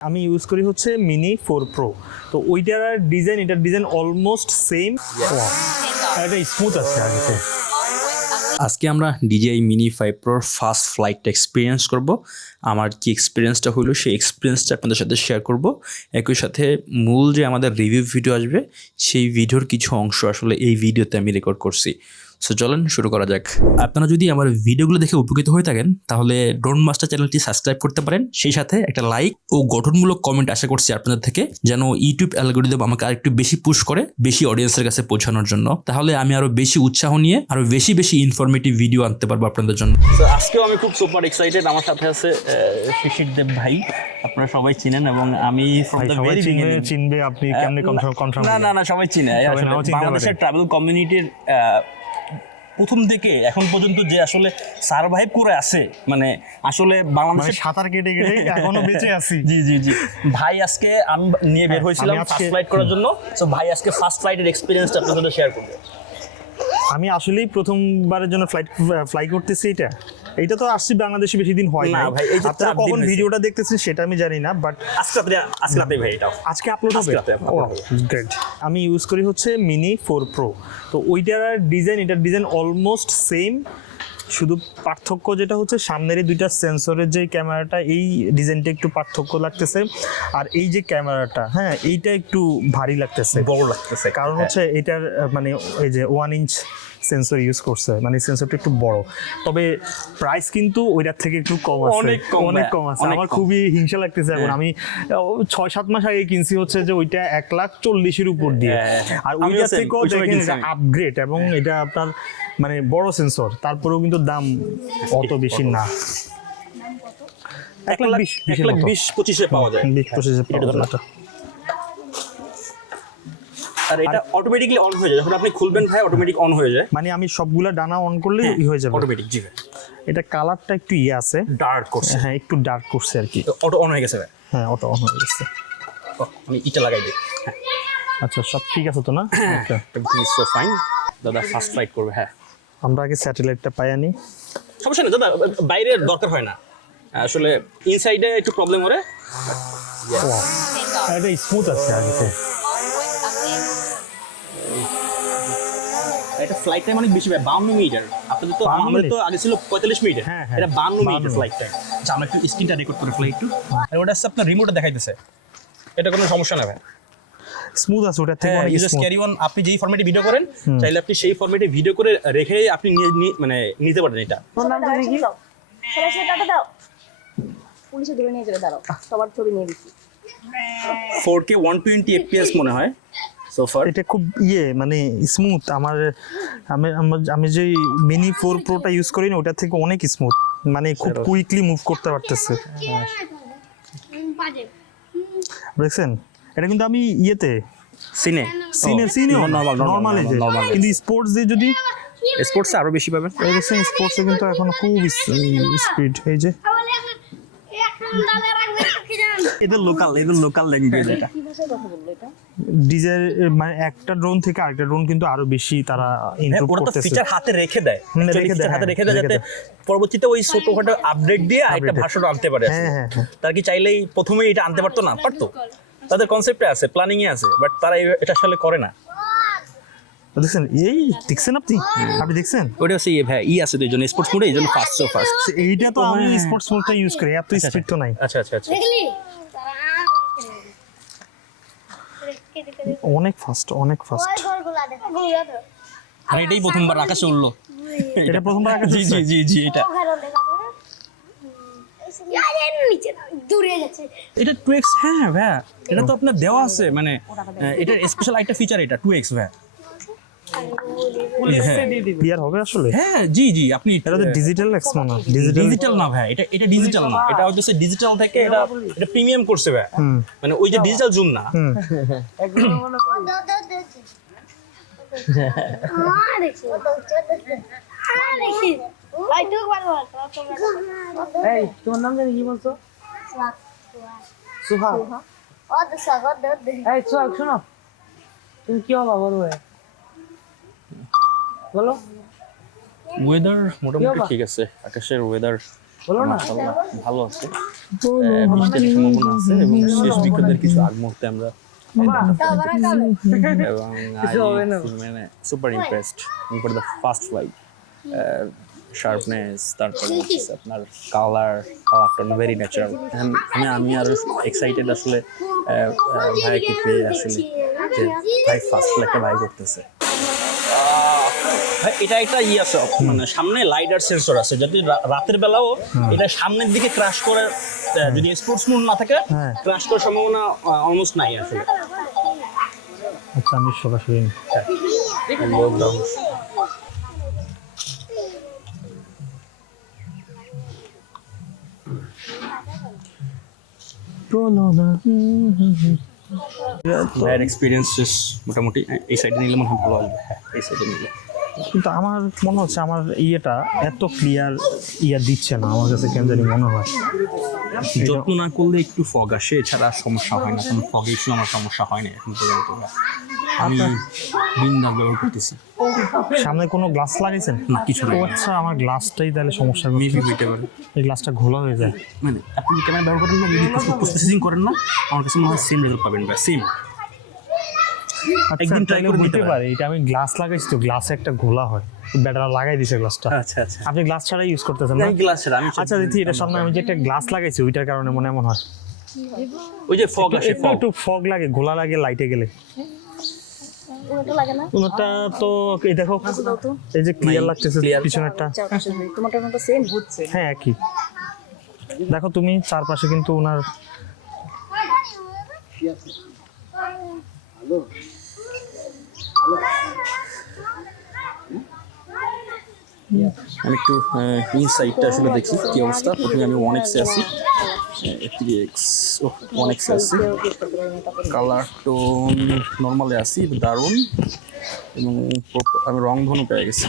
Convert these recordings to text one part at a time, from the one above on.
আমি ইউজ করি হচ্ছে মিনি ফোর প্রো তো ওইটার ডিজাইন এটার ডিজাইন অলমোস্ট সেম এটা স্মুথ আছে আগে। আজকে আমরা ডিজিআই মিনি ফাইভ প্রোর ফার্স্ট ফ্লাইটটা এক্সপিরিয়েন্স করব। আমার কি এক্সপিরিয়েন্সটা হলো সেই এক্সপিরিয়েন্সটা আপনাদের সাথে শেয়ার করব। একই সাথে মূল যে আমাদের রিভিউ ভিডিও আসবে সেই ভিডিওর কিছু অংশ আসলে এই ভিডিওতে আমি রেকর্ড করছি। সো চলেন শুরু করা যাক। আপনারা যদি আমার ভিডিওগুলো দেখে উপকৃত হয়ে থাকেন তাহলে ড্রোন মাস্টার চ্যানেলটি সাবস্ক্রাইব করতে পারেন। সেই সাথে একটা লাইক ও গঠনমূলক কমেন্ট আশা করছি আপনাদের থেকে যেন ইউটিউব অ্যালগোরিদম আমাকে আরেকটু বেশি পুশ করে বেশি অডিয়েন্সের কাছে পৌঁছানোর জন্য। তাহলে আমি আরও বেশি উৎসাহ নিয়ে আরও বেশি বেশি ইনফরমেটিভ ভিডিও আনতে পারব আপনাদের জন্য। আজকেও আমি খুব সুপার এক্সাইটেড আমার সাথে আছে আহ, শিশির দেব ভাই। আপনারা সবাই চিনেন এবং আমি সবাই চিনবে আপনি কেমনে কনফার্ম কনফার্ম না না না সবাই চিনে। বাংলাদেশের ট্রাভেল কমিউনিটির প্রথম থেকে এখন পর্যন্ত যে আসলে সারভাইভ করে আছে মানে আসলে বাংলাদেশে বাংলাদেশের সাঁতার কেটে কেটে এখনও বেঁচে আছি। জি জি জি। ভাই আজকে আমি নিয়ে বের হ্যাঁ, হয়েছিলাম ফার্স্ট ফ্লাইট করার জন্য। সো ভাই আজকে ফার্স্ট ফ্লাইটের এক্সপিরিয়েন্সটা আপনার সাথে শেয়ার করবে। আমি আসলেই প্রথমবারের জন্য ফ্লাইট ফ্লাই করতেছি এটা। এটা তো আসছি বাংলাদেশে বেশি দিন হয় না ভাই, এই যে আপনারা কখন ভিডিওটা দেখতেছেন সেটা আমি জানি না বাট আজকে রাতে আজকে রাতে ভাই এটা আজকে আপলোড হবে। গ্রেট আমি ইউজ করি হচ্ছে মিনি ফোর প্রো তো ওইটার ডিজাইন এটার ডিজাইন অলমোস্ট সেম শুধু পার্থক্য যেটা হচ্ছে সামনের এই দুইটা সেন্সরের যে ক্যামেরাটা এই ডিজাইনটা একটু পার্থক্য লাগতেছে। আর এই যে ক্যামেরাটা হ্যাঁ এইটা একটু ভারী লাগতেছে। বড় লাগতেছে। কারণ হ্যাঁ। হচ্ছে এটার মানে এই যে ওয়ান ইঞ্চ সেন্সর ইউজ করছে মানে সেন্সরটা একটু বড়। তবে প্রাইস কিন্তু ওইটার থেকে একটু কম আছে। অনেক কম, অনেক হ্যাঁ, কম আছে। আমার খুবই হিংসা লাগতেছে এখন। হ্যাঁ। আমি ছয় সাত মাস আগে কিনছি হচ্ছে যে ওইটা এক লাখ চল্লিশের উপর দিয়ে। হ্যাঁ, আর আমিও ওইটা থেকেও দেখেন আপগ্রেড এবং এটা আপনার মানে বড় সেন্সর তারপরেও কিন্তু দাম অত বেশি না। এক লাখ। বিশ পঁচিশে পাওয়া যায়। বিশ পঁচিশে পাওয়া যায়। আর এটা অটোমেটিকলি অন হয়ে যায়। যখন আপনি খুলবেন ভাই অটোমেটিক অন হয়ে যায়। মানে আমি সবগুলা ডানা অন করলে ই হয়ে যাবে। অটোমেটিক জি ভাই। এটা কালারটা একটু ইয়ে আছে। ডার্ক করছে। হ্যাঁ একটু ডার্ক করছে আর কি। অটো অন হয়ে গেছে ভাই। হ্যাঁ ওটা অন হয়ে গেছে। আমি ইটা লাগাই দিই। আচ্ছা সব ঠিক আছে তো না? সো ফাইন দাদা ফার্স্ট ফ্লাইট করবে হ্যাঁ। আমরা আগে স্যাটেলাইটটা পাই আনি সমস্যা নেই দাদা বাইরে দরকার হয় না। আসলে ইনসাইডে একটু প্রবলেম করে এটা স্মুথ আছে আগে থেকে। এটা ফ্লাইট টাইম অনেক বেশি ভাই বাউন্ন মিনিটার আপনাদের তো আমাদের তো আগে ছিল পঁয়তাল্লিশ মিনিট হ্যাঁ, হ্যাঁ। এটা বাউন্ন মিনিটের 52 ফ্লাইট টাইম আচ্ছা আমরা একটু স্ক্রিনটা রেকর্ড করে ফেলাই একটু। আর ওটা হচ্ছে আপনার রিমোটে দেখাইতেছে। এটা কোনো সমস্যা না ভাই। স্মুথ আছে ওটা থেকে হ্যাঁ অনেক স্মুথ ক্যারি অন আপনি যেই ফরম্যাটে ভিডিও করেন চাইলে আপনি সেই ফরম্যাটে ভিডিও করে রেখে আপনি মানে নিতে পারেন এটা। সবাই সে টাকা দাও পুলিশে ধরে নিয়ে যাবে দাঁড়াও সবার ছবি নিয়ে দিচ্ছি। Four K one twenty FPS মনে হয়। সোফার এটা খুব ইয়ে মানে স্মুথ আমার আমি আমি যে মিনি ফোর প্রোটা ইউজ করি না ওটা থেকে অনেক স্মুথ মানে খুব কুইকলি মুভ করতে পারতেছে। দেখছেন? এটা কিন্তু আমি ইয়েতে। সিনে সিনে সিনে নর্মাল normal। কিন্তু স্পোর্টস দিয়ে যদি স্পোর্টসে আরও বেশি পাবেন? দেখছেন স্পোর্টসে কিন্তু এখন খুব স্পিড এই যে। এটা লোকাল এটা লোকাল ল্যাঙ্গুয়েজ এটা। কি ভাষায় কথা বলল এটা? ডিজাইন মানে একটা ড্রোন থেকে আরেকটা ড্রোন কিন্তু আরও বেশি তারা হ্যাঁ, ইমপ্রুভ ওরা তো ফিচার হাতে রেখে দেয়। Actually রেখে দেয়, হাতে রেখে দেয় যাতে পরবর্তীতে ওই ছোটখাটো আপডেট দিয়ে আরেকটা। ভার্সন আনতে পারে। হ্যাঁ হ্যাঁ হ্যাঁ। কি চাইলেই প্রথমেই এটা আনতে পারতো না? পারতো। তাদের কনসেপ্টে আছে প্ল্যানিং এ আছে বাট তারা এটা আসলে করে না। দেখছেন এই দেখছেন আপনি? আপনি দেখছেন? ওটা হচ্ছে ইয়ে ভাই ই আছে তো এই জন্য স্পোর্টস মোডে এই জন্য ফার্স্ট সো ফার্স্ট এইটা তো আমি স্পোর্টস মোডটা ইউজ করি এত স্পিড তো নাই। আচ্ছা আচ্ছা আচ্ছা। অনেক ফাস্ট অনেক ফাস্ট আর এটাই প্রথমবার আকাশে উঠল এটা প্রথমবার আকাশে জি জি জি জি এটা। এটা টু এক্স হ্যাঁ ভাই এটা তো আপনার দেওয়া আছে মানে এটা স্পেশাল একটা ফিচার এটা টু এক্স ভাই ক্লিয়ার হবে আসলে? হ্যাঁ জি জি আপনি এটা তো ডিজিটাল এক্স মনে ডিজিটাল ডিজিটাল না ভাই এটা এটা ডিজিটাল না। এটা হচ্ছে ডিজিটাল থেকে এটা এটা প্রিমিয়াম করছে ভাই। মানে ওই যে ডিজিটাল জুম না। হুম। এই তোমার নাম জানি কি বলছো? সুহা। এই সোহাগ শোনো। তুমি কি হবা বলো? বলো। ওয়েদার মোটামুটি ঠিক আছে। আকাশের ওয়েদার বলো না। ভালো আছে। বৃষ্টির সম্ভাবনা আছে এবং শেষ বিকেলের কিছু আগ মুহূর্তে আমরা এবং মানে super impressed for the first flight sharpness তারপরে আপনার কালার কালারটা ভেরি ন্যাচারাল আমি আমি আরও এক্সাইটেড আসলে ভাইকে পেয়ে আসলে যে ভাই ফার্স্ট ফ্লাইটটা ভাই করতেছে। এটা একটা ই আছে মানে সামনে লাইডার সেন্সর আছে যদি রাতের বেলাও এটা সামনের দিকে ক্রাশ করার যদি স্পোর্টস মোড না থাকে হ্যাঁ। ক্রাশ করার সম্ভাবনা অলমোস্ট নাই আসলে। আচ্ছা আমি সরাসরি এক্সপিরিয়েন্স মোটামুটি এই সাইডে নিলে মনে হয় ভালো আসবে হ্যাঁ এই সাইডে নিলে। কিন্তু আমার মনে হচ্ছে আমার ইয়েটা এত ক্লিয়ার ইয়া দিচ্ছে না। আমার কাছে কেন জানি মনে হয়। যত্ন না করলে একটু ফগ আসে এছাড়া আর সমস্যা হয় না। কোনো ফগ ইস্যু আমার সমস্যা হয় না এখন পর্যন্ত আমি বিন্দাস ব্যবহার করতেছি। সামনে কোনো গ্লাস লাগাইছেন? না কিছু ও আচ্ছা আমার গ্লাসটাই তাহলে সমস্যা মেবি হইতে পারে। এই গ্লাসটা ঘোলা হয়ে যায়। মানে আপনি ক্যামেরা ব্যবহার করেন না যদি প্রসেসিং করেন না? আমার কাছে মনে হয় সেম রেজাল্ট পাবেন বা সেম আচ্ছা, একদিন try তাহলে করে নিতে পারে এটা আমি গ্লাস লাগাইছি তো গ্লাসে একটা ঘোলা হয় ব্যাটারা লাগাই দিছে গ্লাসটা আচ্ছা আচ্ছা। আপনি গ্লাস ছাড়া ইউজ করতেছেন না? গ্লাস ছাড়া আমি আচ্ছা দিদি এটা সামনে আমি যে একটা গ্লাস লাগাইছি ওইটার কারণে মনে এমন হয়। ওই যে ফগ আসে ফগ একটু ফগ লাগে ঘোলা লাগে লাইটে গেলে। ওটা লাগে তো এই দেখো এই যে ক্লিয়ার লাগতেছে। পিছনেরটা। চারপাশে ঘুরি। মতো সেম হচ্ছে। হ্যাঁ একই। দেখো তুমি চারপাশে কিন্তু ওনার আমি একটু ইনসাইডটা আসলে দেখি কি অবস্থা। প্রথমে আমি ওয়ান এক্সে আছি। থ্রি এক্স ও ওয়ান এক্সে আছি। কালার টোন নর্মালে আছি দারুণ। এবং আমি রং ধনু পেয়ে গেছি।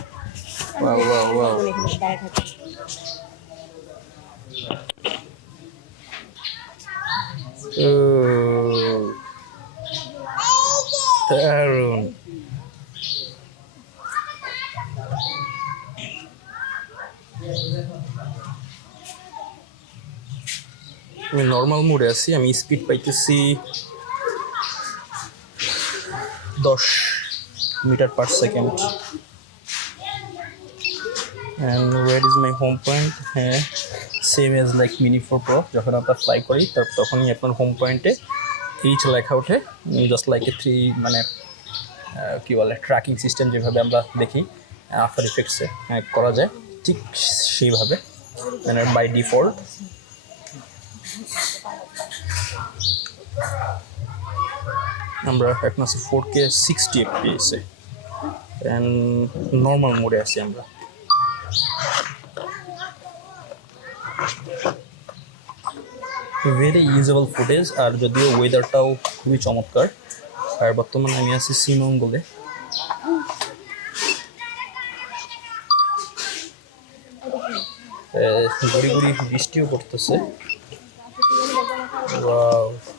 দারুণ। আমি নর্মাল মোডে আছি, আমি স্পিড পাইতেছি দশ metre per second and where is my home point হ্যাঁ same as like mini four pro যখন আমরা ফ্লাই করি তখনই আপনার হোম পয়েন্টে এইচ লেখা ওঠে। জাস্ট লাইক এ থ্রি মানে কী বলে ট্র্যাকিং সিস্টেম যেভাবে আমরা দেখি আফটার ইফেক্টসে করা যায়। ঠিক সেইভাবে মানে বাই ডিফল্ট আমরা এখন আছি ফোর কে সিক্সটি এফপিএসে অ্যান্ড নর্মাল মোডে আছি আমরা। ভেরি ইউজেবল ফুটেজ আর যদিও ওয়েদারটাও খুবই চমৎকার, আর বর্তমানে আমি আছি শ্রীমঙ্গলে গুড়ি গুড়ি বৃষ্টিও পড়তেছে।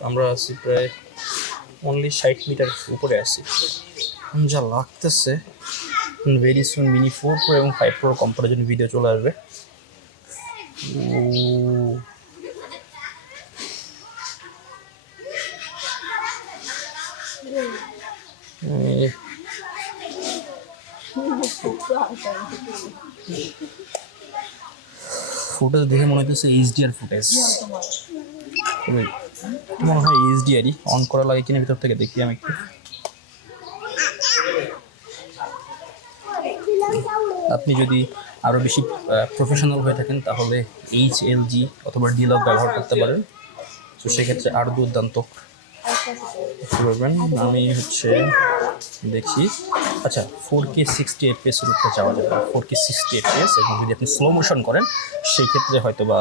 আমরা আছি প্রায় অনলি ষাট মিটার উপরে আছি। যা লাগতেছে। Very soon mini four pro এবং ফাইভ প্রো কম্পারিজন ভিডিও চলে আসবে। ও ফুটেজ দেখে মনে হচ্ছে এইচডিআর ফুটেজ মনে হয় এইচডিআরই অন করা লাগে কিনা ভিতর থেকে দেখি আমি একটু। আপনি যদি আরও বেশি প্রফেশনাল হয়ে থাকেন তাহলে এইচ এল জি অথবা ডিলক ব্যবহার করতে পারেন। তো সেক্ষেত্রে আরও দুর্দান্ত। করবেন। আমি হচ্ছে দেখি আচ্ছা ফোর কে সিক্সটি এফপিএস রূপে যাওয়া যাবে ফোর কে সিক্সটি এফপিএস এবং যদি আপনি স্লো মোশন করেন, সেই ক্ষেত্রে হয়তো বা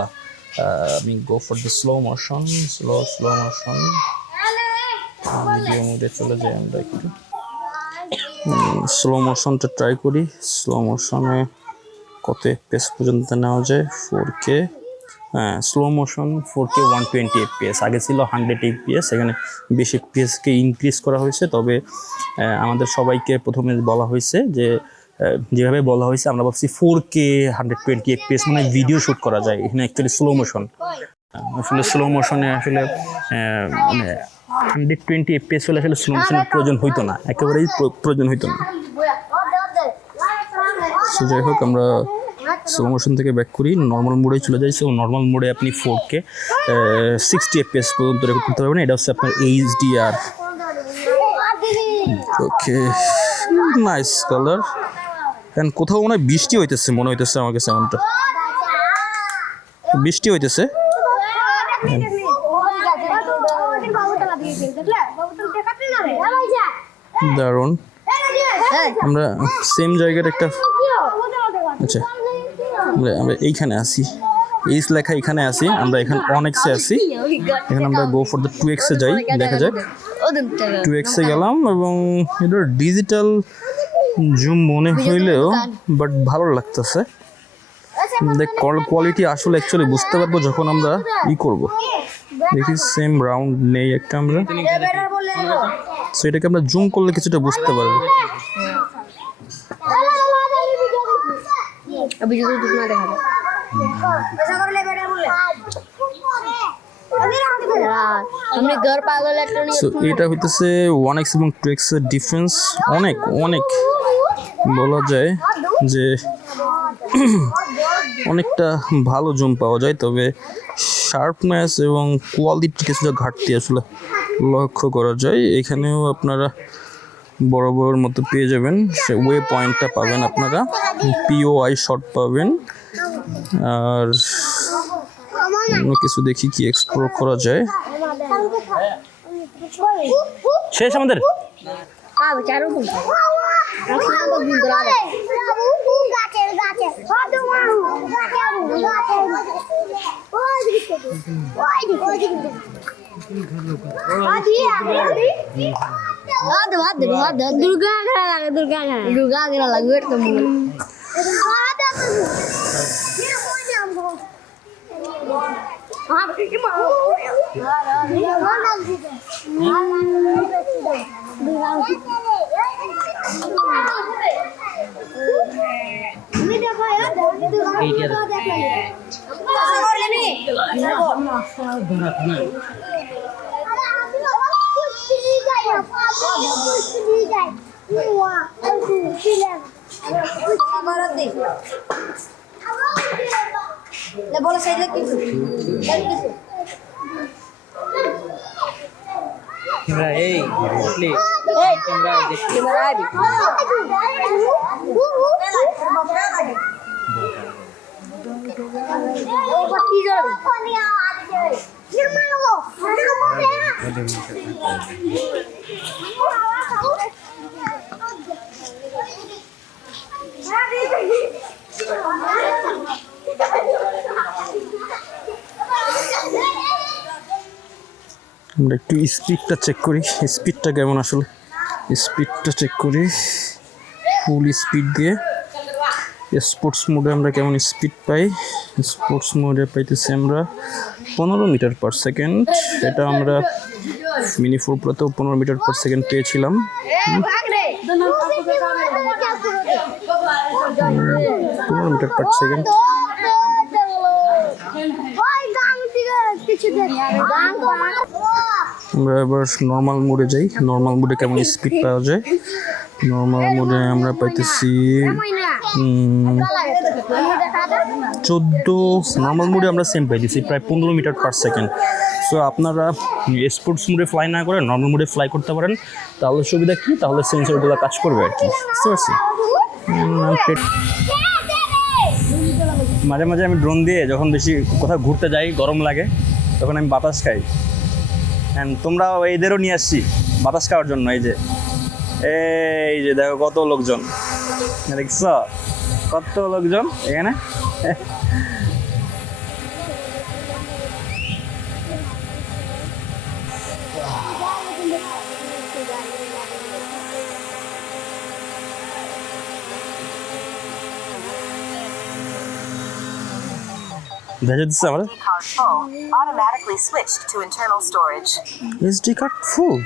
আমি go for the slow motion slow slow motion video মোডে চলে যাই আমরা একটু। স্লো মোশনটা ট্রাই করি। স্লো মোশনে কত এফপিএস পর্যন্ত নেওয়া যায়? ফোর কে হ্যাঁ slow motion four K one twenty FPS আগে ছিল হান্ড্রেড এফপিএস এখানে বেশ এফপিএসকে ইনক্রিজ করা হয়েছে তবে আমাদের সবাইকে প্রথমে বলা হয়েছে যে যেভাবে বলা হয়েছে আমরা ভাবছি four K hundred twenty FPS মানে ভিডিও শ্যুট করা যায় এখানে অ্যাকচুয়ালি স্লো মোশন আসলে স্লো মোশনে আসলে মানে হান্ড্রেড টোয়েন্টি এফপিএস হলে আসলে স্লো মোশনের প্রয়োজন হইতো না একেবারেই প্রয়োজন হইতো না সো যাই হোক আমরা স্লো মোশন থেকে ব্যাক করি নর্মাল মোডে চলে যাই। সো নর্মাল মোডে আপনি ফোর কে সিক্সটি এফপিএস পর্যন্ত রেকর্ড করতে পারবেন। এটা হচ্ছে আপনার HDR okay nice colour and কোথাও মনে হয় বৃষ্টি হইতেছে মনে হইতেছে আমার কাছে এমনটা বৃষ্টি হইতেছে? দারুণ। আমরা সেম জায়গার একটা আচ্ছা। আমরা এইখানে আসি এইচ লেখা এখানে আসি আমরা এখানে অনেক্সে আসি এখানে আমরা গো ফর দ্য টু এক্সে যাই দেখা যাক। টু এক্সে গেলাম এবং এটা ডিজিটাল জুম মনে হইলেও বাট ভালো লাগতেছে। দেখ কোয়ালিটি আসলে অ্যাকচুয়ালি বুঝতে পারব যখন আমরা ই করব। দেখি সেম রাউন্ড নেই একটা আমরা। সো এটাকে আমরা জুম করলে কিছুটা বুঝতে পারব। अभी जो दुखना देखा हमने घर पागल इलेक्ट्रॉनिक সো এটা হইতেছে ওয়ান এক্স এবং টু এক্সের ডিফারেন্স অনেক অনেক বলা যায় যে অনেকটা ভালো জুম পাওয়া যায় তবে শার্পনেস এবং কোয়ালিটি কিছুটা ঘাটতি আসলে লক্ষ্য করা যায় এখানেও আপনারা বড় বড়োর মতো পেয়ে যাবেন সে ওয়ে পয়েন্টটা পাবেন আপনারা পিওআই শট পাবেন। আর অন্য কিছু দেখি কি এক্সপ্লোর করা যায়। শেষ আমাদের? ada ada ada durga agara durga agara durga agara itu ada. Tuh dia punya bu apa sih mau. Mana gitu ada? Ini apa ada 电话不不是你改，是我二五去的。ले बोलो सही ले किस कैमरा ए ले ए कैमरा देख कैमरा आ ओ पत्ती जोड़ फ़ोन आ रही है ये मारो मेरे को बोल रहा है আমরা একটু স্পিডটা চেক করি। স্পিডটা কেমন আসলে? স্পিডটা চেক করি। ফুল স্পিড দিয়ে। স্পোর্টস মোডে আমরা কেমন স্পিড পাই? স্পোর্টস মোডে পাইতেছি আমরা পনেরো মিটার পার সেকেন্ড এটা আমরা মিনি ফোর প্রাতেও পনেরো মিটার পার সেকেন্ড পেয়েছিলাম। পনেরো মিটার পার সেকেন্ড আমরা এবার নর্মাল মোডে যাই। নর্মাল মোডে কেমন স্পিড পাওয়া যায়? নর্মাল মোডে আমরা পাইতেছি চোদ্দ নর্মাল মোডে আমরা সেম পাইতেছি প্রায় পনেরো মিটার পার সেকেন্ড সো আপনারা স্পোর্টস মোডে ফ্লাই না করে নর্মাল মোডে ফ্লাই করতে পারেন। তাহলে সুবিধা কী? তাহলে সেন্সরগুলো কাজ করবে আর কি। বুঝতে পারছি মাঝে মাঝে আমি ড্রোন দিয়ে যখন বেশি কোথাও ঘুরতে যাই, গরম লাগে, তখন আমি বাতাস খাই। অ্যান্ড তোমরা এদেরও নিয়ে আসছি, বাতাস খাওয়ার জন্য, এই যে। এই যে দেখো কত লোকজন। দেখছ? কত লোকজন এখানে দেখা যাচ্ছে আমার card automatically switched to internal storage. SD card full